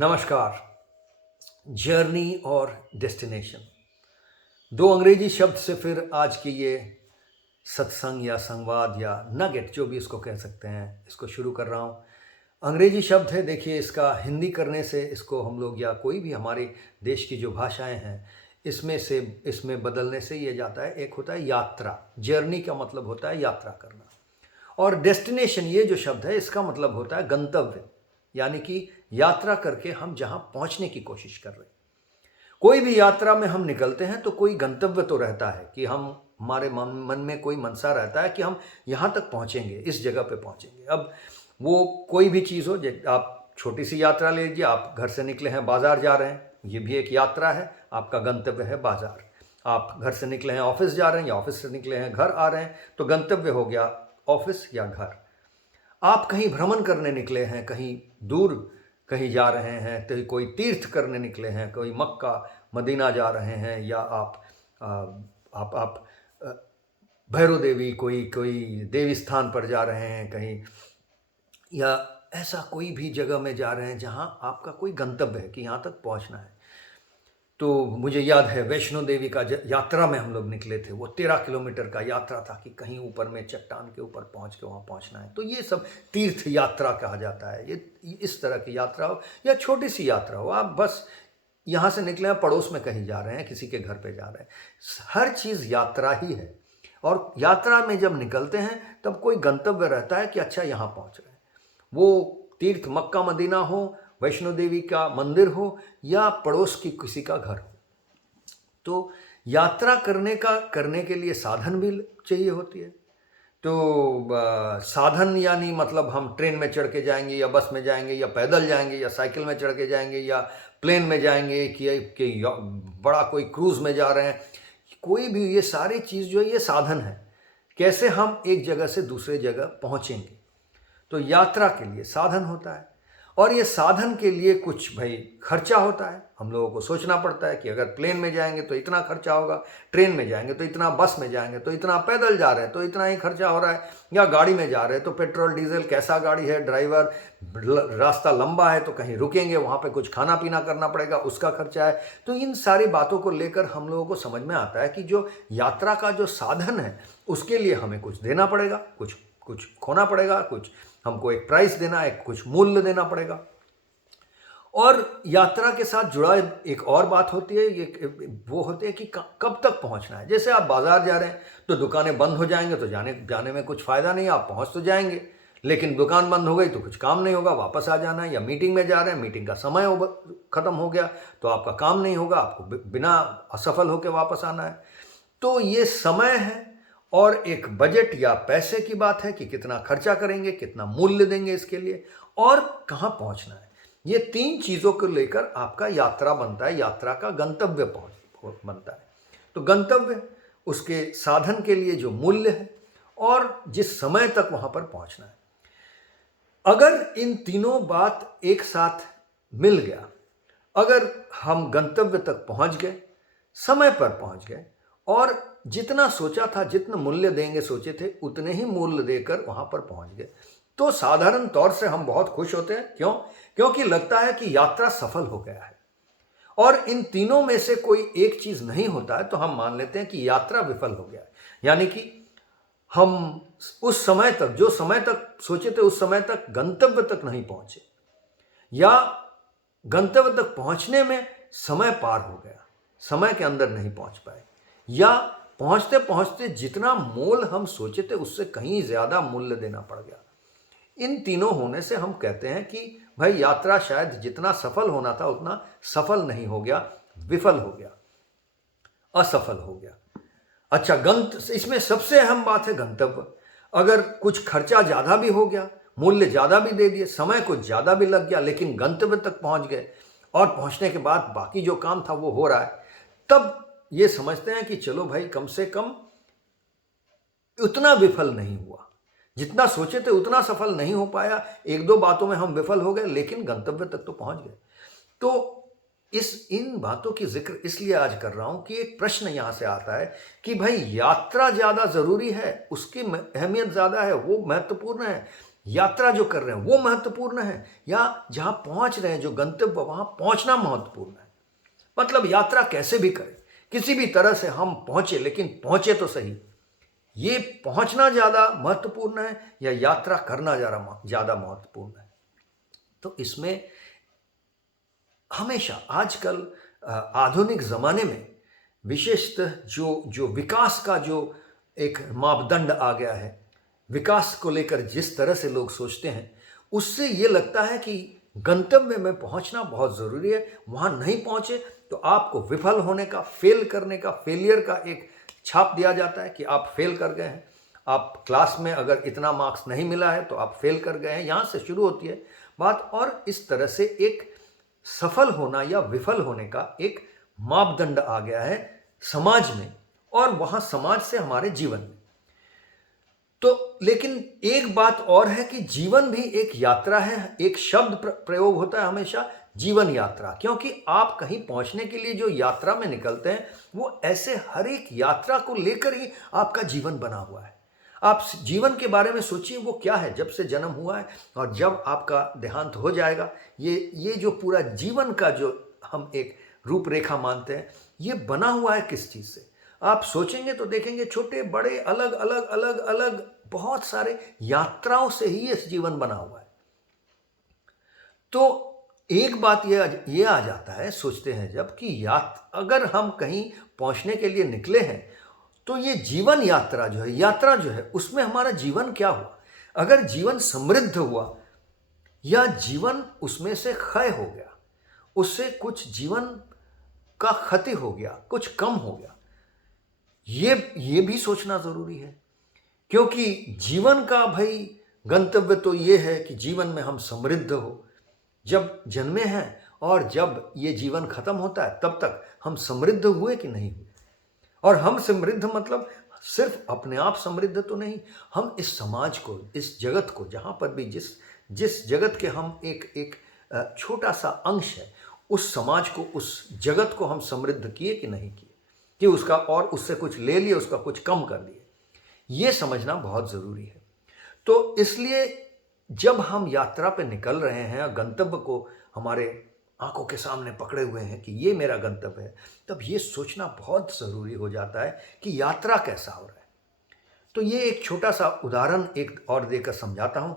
नमस्कार। जर्नी और डेस्टिनेशन, दो अंग्रेजी शब्द से फिर आज की ये सत्संग या संवाद या नगेट जो भी इसको कह सकते हैं, इसको शुरू कर रहा हूँ। अंग्रेजी शब्द है, देखिए इसका हिंदी करने से इसको हम लोग या कोई भी हमारे देश की जो भाषाएं हैं इसमें बदलने से ये जाता है। एक होता है यात्रा, जर्नी का मतलब होता है यात्रा करना, और डेस्टिनेशन ये जो शब्द है इसका मतलब होता है गंतव्य, यानी कि यात्रा करके हम जहाँ पहुँचने की कोशिश कर रहे हैं। कोई भी यात्रा में हम निकलते हैं तो कोई गंतव्य तो रहता है कि हमारे मन में कोई मनसा रहता है कि हम यहाँ तक पहुँचेंगे, इस जगह पे पहुँचेंगे। अब वो कोई भी चीज़ हो, आप छोटी सी यात्रा ले लीजिए, आप घर से निकले हैं, बाज़ार जा रहे हैं, ये भी एक यात्रा है, आपका गंतव्य है बाज़ार। आप घर से निकले हैं, ऑफिस जा रहे हैं, या ऑफिस से निकले हैं, घर आ रहे हैं, तो गंतव्य हो गया ऑफिस या घर। आप कहीं भ्रमण करने निकले हैं, कहीं दूर कहीं जा रहे हैं, तो कोई तीर्थ करने निकले हैं, कोई मक्का मदीना जा रहे हैं, या आप भैरव देवी कोई कोई देवी स्थान पर जा रहे हैं कहीं, या ऐसा कोई भी जगह में जा रहे हैं जहां आपका कोई गंतव्य है कि यहाँ तक पहुंचना है। तो मुझे याद है वैष्णो देवी का यात्रा में हम लोग निकले थे, वो 13 किलोमीटर का यात्रा था कि कहीं ऊपर में चट्टान के ऊपर पहुंच के वहाँ पहुंचना है। तो ये सब तीर्थ यात्रा कहा जाता है। ये इस तरह की यात्रा हो या छोटी सी यात्रा हो, आप बस यहाँ से निकले हैं, पड़ोस में कहीं जा रहे हैं, किसी के घर पे जा रहे हैं, हर चीज़ यात्रा ही है। और यात्रा में जब निकलते हैं तब कोई गंतव्य रहता है कि अच्छा यहाँ पहुँच रहे हैं। वो तीर्थ मक्का मदीना हो, वैष्णो देवी का मंदिर हो, या पड़ोस की किसी का घर हो। तो यात्रा करने के लिए साधन भी चाहिए होती है। तो साधन यानी मतलब हम ट्रेन में चढ़ के जाएंगे, या बस में जाएंगे, या पैदल जाएंगे, या साइकिल में चढ़ के जाएंगे, या प्लेन में जाएंगे, कि बड़ा कोई क्रूज़ में जा रहे हैं। कोई भी ये सारी चीज़ जो है ये साधन है, कैसे हम एक जगह से दूसरे जगह पहुँचेंगे। तो यात्रा के लिए साधन होता है, और ये साधन के लिए कुछ भाई खर्चा होता है। हम लोगों को सोचना पड़ता है कि अगर प्लेन में जाएंगे तो इतना खर्चा होगा, ट्रेन में जाएंगे तो इतना, बस में जाएंगे तो इतना, पैदल जा रहे हैं तो इतना ही खर्चा हो रहा है, या गाड़ी में जा रहे हैं तो पेट्रोल डीजल, कैसा गाड़ी है, ड्राइवर, रास्ता लंबा है तो कहीं रुकेंगे, वहाँ पर कुछ खाना पीना करना पड़ेगा, उसका खर्चा है। तो इन सारी बातों को लेकर हम लोगों को समझ में आता है कि जो यात्रा का जो साधन है उसके लिए हमें कुछ देना पड़ेगा, कुछ खोना पड़ेगा, कुछ हमको एक प्राइस देना है, कुछ मूल्य देना पड़ेगा। और यात्रा के साथ जुड़ा एक और बात होती है, ये वो होती है कि कब तक पहुंचना है। जैसे आप बाजार जा रहे हैं तो दुकानें बंद हो जाएंगे तो जाने में कुछ फ़ायदा नहीं है, आप पहुंच तो जाएंगे लेकिन दुकान बंद हो गई तो कुछ काम नहीं होगा, वापस आ जाना है। या मीटिंग में जा रहे हैं, मीटिंग का समय ख़त्म हो गया तो आपका काम नहीं होगा, आपको बिना असफल होकर वापस आना है। तो ये समय है, और एक बजट या पैसे की बात है कि कितना खर्चा करेंगे, कितना मूल्य देंगे इसके लिए, और कहाँ पहुँचना है। ये तीन चीज़ों को लेकर आपका यात्रा बनता है, यात्रा का गंतव्य बनता है। तो गंतव्य, उसके साधन के लिए जो मूल्य है, और जिस समय तक वहाँ पर पहुँचना है। अगर इन तीनों बात एक साथ मिल गया, अगर हम गंतव्य तक पहुँच गए, समय पर पहुँच गए, और जितना सोचा था, जितना मूल्य देंगे सोचे थे, उतने ही मूल्य देकर वहाँ पर पहुँच गए, तो साधारण तौर से हम बहुत खुश होते हैं। क्यों? क्योंकि लगता है कि यात्रा सफल हो गया है। और इन तीनों में से कोई एक चीज़ नहीं होता है तो हम मान लेते हैं कि यात्रा विफल हो गया है। यानी कि हम उस समय तक, जो समय तक सोचे थे, उस समय तक गंतव्य तक नहीं पहुँचे, या गंतव्य तक पहुँचने में समय पार हो गया, समय के अंदर नहीं पहुँच पाए, या पहुँचते पहुँचते जितना मोल हम सोचे थे उससे कहीं ज़्यादा मूल्य देना पड़ गया। इन तीनों होने से हम कहते हैं कि भाई यात्रा शायद जितना सफल होना था उतना सफल नहीं हो गया, विफल हो गया, असफल हो गया। अच्छा, इसमें सबसे अहम बात है गंतव्य। अगर कुछ खर्चा ज़्यादा भी हो गया, मूल्य ज़्यादा भी दे दिए, समय कुछ ज़्यादा भी लग गया, लेकिन गंतव्य तक पहुँच गए, और पहुँचने के बाद बाकी जो काम था वो हो रहा है, तब ये समझते हैं कि चलो भाई कम से कम उतना विफल नहीं हुआ, जितना सोचे थे उतना सफल नहीं हो पाया, एक दो बातों में हम विफल हो गए लेकिन गंतव्य तक तो पहुंच गए। तो इन बातों की जिक्र इसलिए आज कर रहा हूं कि एक प्रश्न यहां से आता है कि भाई यात्रा ज़्यादा ज़रूरी है, उसकी अहमियत ज़्यादा है, वो महत्वपूर्ण है, यात्रा जो कर रहे हैं वो महत्वपूर्ण है, या जहाँ पहुँच रहे हैं जो गंतव्य वहाँ पहुँचना महत्वपूर्ण है? मतलब यात्रा कैसे भी करें, किसी भी तरह से हम पहुँचे, लेकिन पहुँचे तो सही। ये पहुँचना ज़्यादा महत्वपूर्ण है या यात्रा करना ज़्यादा महत्वपूर्ण है? तो इसमें हमेशा आजकल आधुनिक ज़माने में विशेषतः जो विकास का जो एक मापदंड आ गया है, विकास को लेकर जिस तरह से लोग सोचते हैं, उससे ये लगता है कि गंतव्य में पहुंचना बहुत ज़रूरी है। वहाँ नहीं पहुँचे तो आपको विफल होने का, फेल करने का, फेलियर का एक छाप दिया जाता है कि आप फेल कर गए हैं। आप क्लास में अगर इतना मार्क्स नहीं मिला है तो आप फेल कर गए हैं। यहाँ से शुरू होती है बात, और इस तरह से एक सफल होना या विफल होने का एक मापदंड आ गया है समाज में, और वहाँ समाज से हमारे जीवन में। तो लेकिन एक बात और है कि जीवन भी एक यात्रा है। एक शब्द प्रयोग होता है हमेशा, जीवन यात्रा, क्योंकि आप कहीं पहुंचने के लिए जो यात्रा में निकलते हैं वो ऐसे हर एक यात्रा को लेकर ही आपका जीवन बना हुआ है। आप जीवन के बारे में सोचिए, वो क्या है जब से जन्म हुआ है और जब आपका देहांत हो जाएगा। ये जो पूरा जीवन का जो हम एक रूपरेखा मानते हैं, ये बना हुआ है किस चीज़ से? आप सोचेंगे तो देखेंगे छोटे बड़े अलग अलग अलग अलग बहुत सारे यात्राओं से ही ये जीवन बना हुआ है। तो एक बात ये आ जाता है, सोचते हैं जब कि अगर हम कहीं पहुंचने के लिए निकले हैं तो ये जीवन यात्रा जो है उसमें हमारा जीवन क्या हुआ? अगर जीवन समृद्ध हुआ या जीवन उसमें से क्षय हो गया, उससे कुछ जीवन का क्षति हो गया, कुछ कम हो गया, ये भी सोचना जरूरी है। क्योंकि जीवन का भाई गंतव्य तो ये है कि जीवन में हम समृद्ध हो। जब जन्मे हैं और जब ये जीवन खत्म होता है तब तक हम समृद्ध हुए कि नहीं हुए? और हम समृद्ध मतलब सिर्फ अपने आप समृद्ध तो नहीं, हम इस समाज को, इस जगत को, जहाँ पर भी जिस जगत के हम एक छोटा सा अंश है, उस समाज को, उस जगत को हम समृद्ध किए कि नहीं किए, कि उसका और उससे कुछ ले लिए, उसका कुछ कम कर दिए। ये समझना बहुत ज़रूरी है। तो इसलिए जब हम यात्रा पे निकल रहे हैं, गंतव्य को हमारे आंखों के सामने पकड़े हुए हैं कि ये मेरा गंतव्य है, तब ये सोचना बहुत ज़रूरी हो जाता है कि यात्रा कैसा हो रहा है। तो ये एक छोटा सा उदाहरण एक और देकर समझाता हूँ।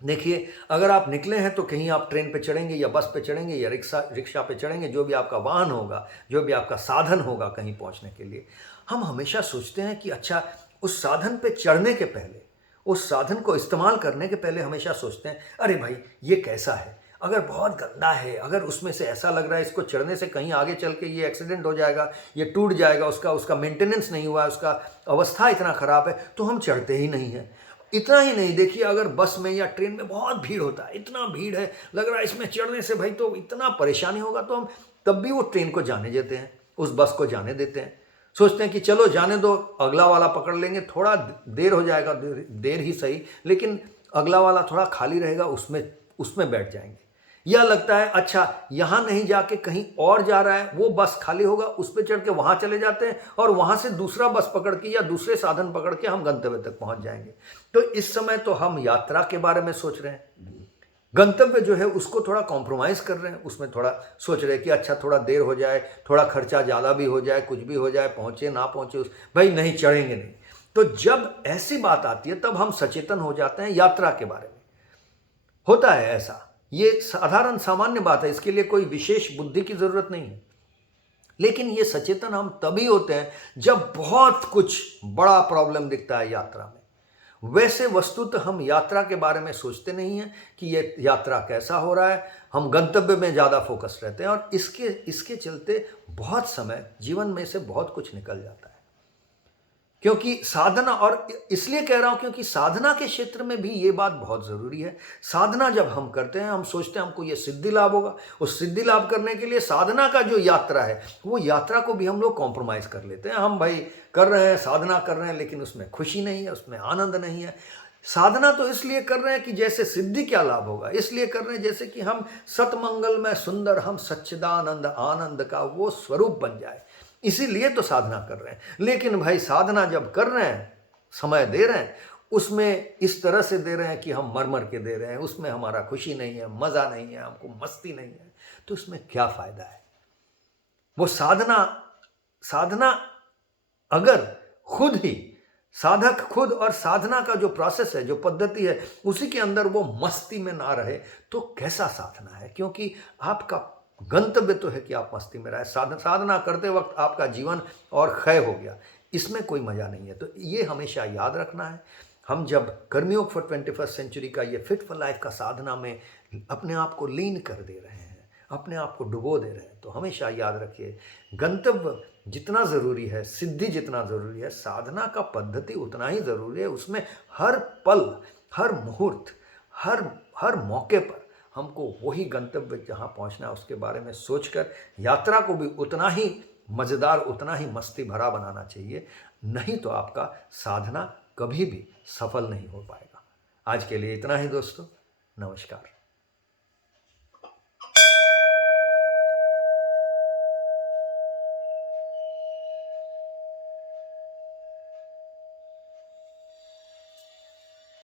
देखिए, अगर आप निकले हैं तो कहीं आप ट्रेन पे चढ़ेंगे या बस पे चढ़ेंगे या रिक्शा पे चढ़ेंगे, जो भी आपका वाहन होगा, जो भी आपका साधन होगा कहीं पहुँचने के लिए, हम हमेशा सोचते हैं कि अच्छा, उस साधन पे चढ़ने के पहले, उस साधन को इस्तेमाल करने के पहले हमेशा सोचते हैं, अरे भाई ये कैसा है, अगर बहुत गंदा है, अगर उसमें से ऐसा लग रहा है इसको चढ़ने से कहीं आगे चल के ये एक्सीडेंट हो जाएगा, ये टूट जाएगा, उसका मेंटेनेंस नहीं हुआ है, उसका अवस्था इतना ख़राब है, तो हम चढ़ते ही नहीं हैं। इतना ही नहीं, देखिए अगर बस में या ट्रेन में बहुत भीड़ होता है, इतना भीड़ है, लग रहा है इसमें चढ़ने से भाई तो इतना परेशानी होगा, तो हम तब भी वो ट्रेन को जाने देते हैं, उस बस को जाने देते हैं। सोचते हैं कि चलो जाने दो, अगला वाला पकड़ लेंगे, थोड़ा देर हो जाएगा, देर ही सही, लेकिन अगला वाला थोड़ा खाली रहेगा, उसमें बैठ जाएंगे। या लगता है अच्छा यहाँ नहीं जाके कहीं और जा रहा है, वो बस खाली होगा, उस पर चढ़ के वहाँ चले जाते हैं और वहाँ से दूसरा बस पकड़ के या दूसरे साधन पकड़ के हम गंतव्य तक पहुँच जाएंगे। तो इस समय तो हम यात्रा के बारे में सोच रहे हैं, गंतव्य जो है उसको थोड़ा कॉम्प्रोमाइज़ कर रहे हैं, उसमें थोड़ा सोच रहे हैं कि अच्छा थोड़ा देर हो जाए, थोड़ा खर्चा ज़्यादा भी हो जाए, कुछ भी हो जाए, पहुँचे ना पहुँचे, भाई नहीं चढ़ेंगे नहीं। तो जब ऐसी बात आती है तब हम सचेतन हो जाते हैं यात्रा के बारे में। होता है ऐसा, ये साधारण सामान्य बात है, इसके लिए कोई विशेष बुद्धि की ज़रूरत नहीं है। लेकिन ये सचेतन हम तभी होते हैं जब बहुत कुछ बड़ा प्रॉब्लम दिखता है यात्रा में। वैसे वस्तुतः हम यात्रा के बारे में सोचते नहीं हैं कि ये यात्रा कैसा हो रहा है, हम गंतव्य में ज़्यादा फोकस रहते हैं और इसके चलते बहुत समय जीवन में से बहुत कुछ निकल जाता है। क्योंकि साधना, और इसलिए कह रहा हूं क्योंकि साधना के क्षेत्र में भी ये बात बहुत ज़रूरी है। साधना जब हम करते हैं, हम सोचते हैं हमको ये सिद्धि लाभ होगा, उस सिद्धि लाभ करने के लिए साधना का जो यात्रा है, वो यात्रा को भी हम लोग कॉम्प्रोमाइज़ कर लेते हैं। हम भाई कर रहे हैं, साधना कर रहे हैं, लेकिन उसमें खुशी नहीं है, उसमें आनंद नहीं है। साधना तो इसलिए कर रहे हैं कि जैसे सिद्धि क्या लाभ होगा, इसलिए कर रहे हैं जैसे कि हम सतमंगल में सुंदर, हम सच्चिदानंद आनंद का वो स्वरूप बन जाए, इसीलिए तो साधना कर रहे हैं। लेकिन भाई साधना जब कर रहे हैं, समय दे रहे हैं, उसमें इस तरह से दे रहे हैं कि हम मर मर के दे रहे हैं, उसमें हमारा खुशी नहीं है, मज़ा नहीं है, हमको मस्ती नहीं है, तो उसमें क्या फ़ायदा है? वो साधना साधना अगर खुद ही साधक खुद और साधना का जो प्रोसेस है, जो पद्धति है, उसी के अंदर वो मस्ती में ना रहे तो कैसा साधना है? क्योंकि आपका गंतव्य तो है कि आप मस्ती में रहे। साधना करते वक्त आपका जीवन और क्षय हो गया, इसमें कोई मजा नहीं है। तो ये हमेशा याद रखना है। हम जब कर्मयोग फॉर 21st सेंचुरी का ये फिट फॉर लाइफ का साधना में अपने आप को लीन कर दे रहे हैं, अपने आप को डुबो दे रहे हैं, तो हमेशा याद रखिए, गंतव्य जितना ज़रूरी है, सिद्धि जितना ज़रूरी है, साधना का पद्धति उतना ही ज़रूरी है। उसमें हर पल, हर मुहूर्त, हर हर मौके पर हमको वही गंतव्य जहाँ पहुँचना है उसके बारे में सोचकर यात्रा को भी उतना ही मज़ेदार, उतना ही मस्ती भरा बनाना चाहिए। नहीं तो आपका साधना कभी भी सफल नहीं हो पाएगा। आज के लिए इतना ही दोस्तों, नमस्कार।